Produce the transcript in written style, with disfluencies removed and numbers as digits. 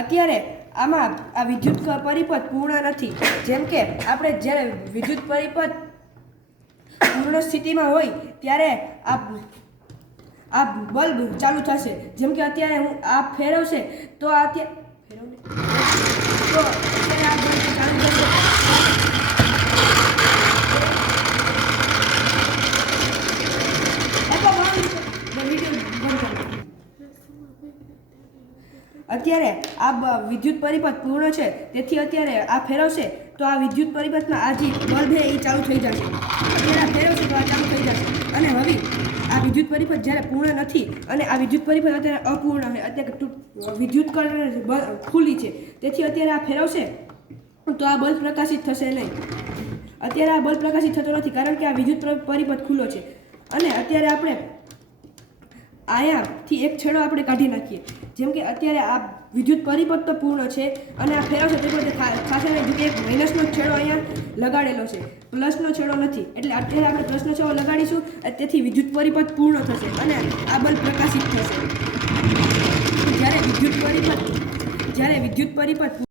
અત્યારે આમાં આ વિદ્યુત પરિપથ પૂર્ણ નથી. જેમ કે આપણે જ્યારે વિદ્યુત પરિપથ પૂર્ણ સ્થિતિમાં હોય ત્યારે આ બલ્બ ચાલુ થશે. જેમ કે અત્યારે હું આ ફેરવશે તો આ અત્યારે આ બલ્બ ચાલુ થશે. અત્યારે આ વિદ્યુત પરિપથ પૂર્ણ છે, તેથી અત્યારે આ ફેરવશે તો આ વિદ્યુત પરિપથમાં આ જે બલ્બ છે એ ચાલુ થઈ જશે. અત્યારે આ ફેરવશે તો આ ચાલુ થઈ જશે. અને હવે આ વિદ્યુત પરિપથ જ્યારે પૂર્ણ નથી અને આ વિદ્યુત પરિપથ અત્યારે અપૂર્ણ છે, અત્યારે વિદ્યુત કરણ ખુલ્લી છે, તેથી અત્યારે આ ફેરવશે તો આ બલ્બ પ્રકાશિત થશે નહીં. અત્યારે આ બલ્બ પ્રકાશિત થતો નથી કારણ કે આ વિદ્યુત પરિપથ ખુલ્લો છે. અને અત્યારે આપણે અહીંયાથી એક છેડો આપણે કાઢી નાખીએ. જેમ કે અત્યારે આ વિદ્યુત પરિપથ તો પૂર્ણ છે અને આ ફેરવશે તો ખાસ નહીં કે એક માઇનસનો છેડો અહીંયા લગાડેલો છે, પ્લસનો છેડો નથી. એટલે અત્યારે આપણે પ્લસનો છેડો લગાડીશું, તેથી વિદ્યુત પરિપથ પૂર્ણ થશે અને આ બલ્બ પ્રકાશિત થશે. જ્યારે વિદ્યુત પરિપથ